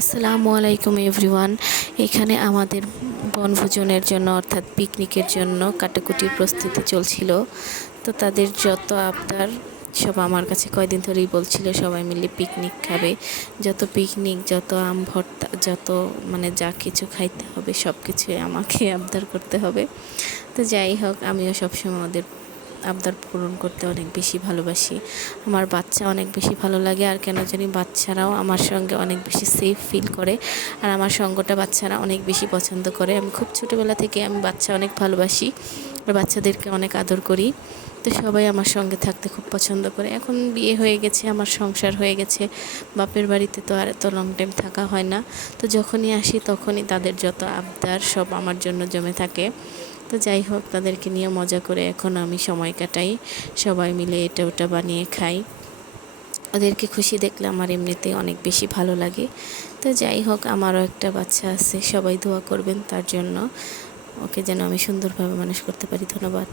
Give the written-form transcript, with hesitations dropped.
আসসালামু আলাইকুম এভরিওয়ান। এখানে আমাদের বনভোজনের জন্য অর্থাৎ পিকনিকের জন্য কাটাকুটির প্রস্তুতি চলছিল। তো তাদের যত আবদার সব আমার কাছে কয়দিন ধরেই বলছিল সবাই মিলে পিকনিক খাবে। যত পিকনিক, যত আম ভর্তা, যত মানে যা কিছু খাইতে হবে সব কিছুই আমাকে আবদার করতে হবে। তো যাই হোক, আমিও সবসময় ওদের আবদার পূরণ করতে অনেক বেশি ভালোবাসি। আমার বাচ্চা অনেক বেশি ভালো লাগে, আর কেন জানি বাচ্চারাও আমার সঙ্গে অনেক বেশি সেফ ফিল করে, আর আমার সঙ্গটা বাচ্চারা অনেক বেশি পছন্দ করে। আমি খুব ছোটোবেলা থেকে আমি বাচ্চা অনেক ভালোবাসি আর বাচ্চাদেরকে অনেক আদর করি। তো সবাই আমার সঙ্গে থাকতে খুব পছন্দ করে। এখন বিয়ে হয়ে গেছে, আমার সংসার হয়ে গেছে, বাপের বাড়িতে তো আর এত লং টাইম থাকা হয় না। তো যখনই আসি তখনই তাদের যত আবদার সব আমার জন্য জমে থাকে। তো যাই হোক, তাদেরকে নিয়ে মজা করে এখন আমি সময় কাটাই, সবাই মিলে এটা ওটা বানিয়ে খাই। ওদেরকে খুশি দেখলে আমার এমনিতেই অনেক বেশি ভালো লাগে। তো যাই হোক, আমারও একটা বাচ্চা আছে, সবাই দোয়া করবেন তার জন্য, ওকে যেন আমি সুন্দরভাবে মানুষ করতে পারি। ধন্যবাদ।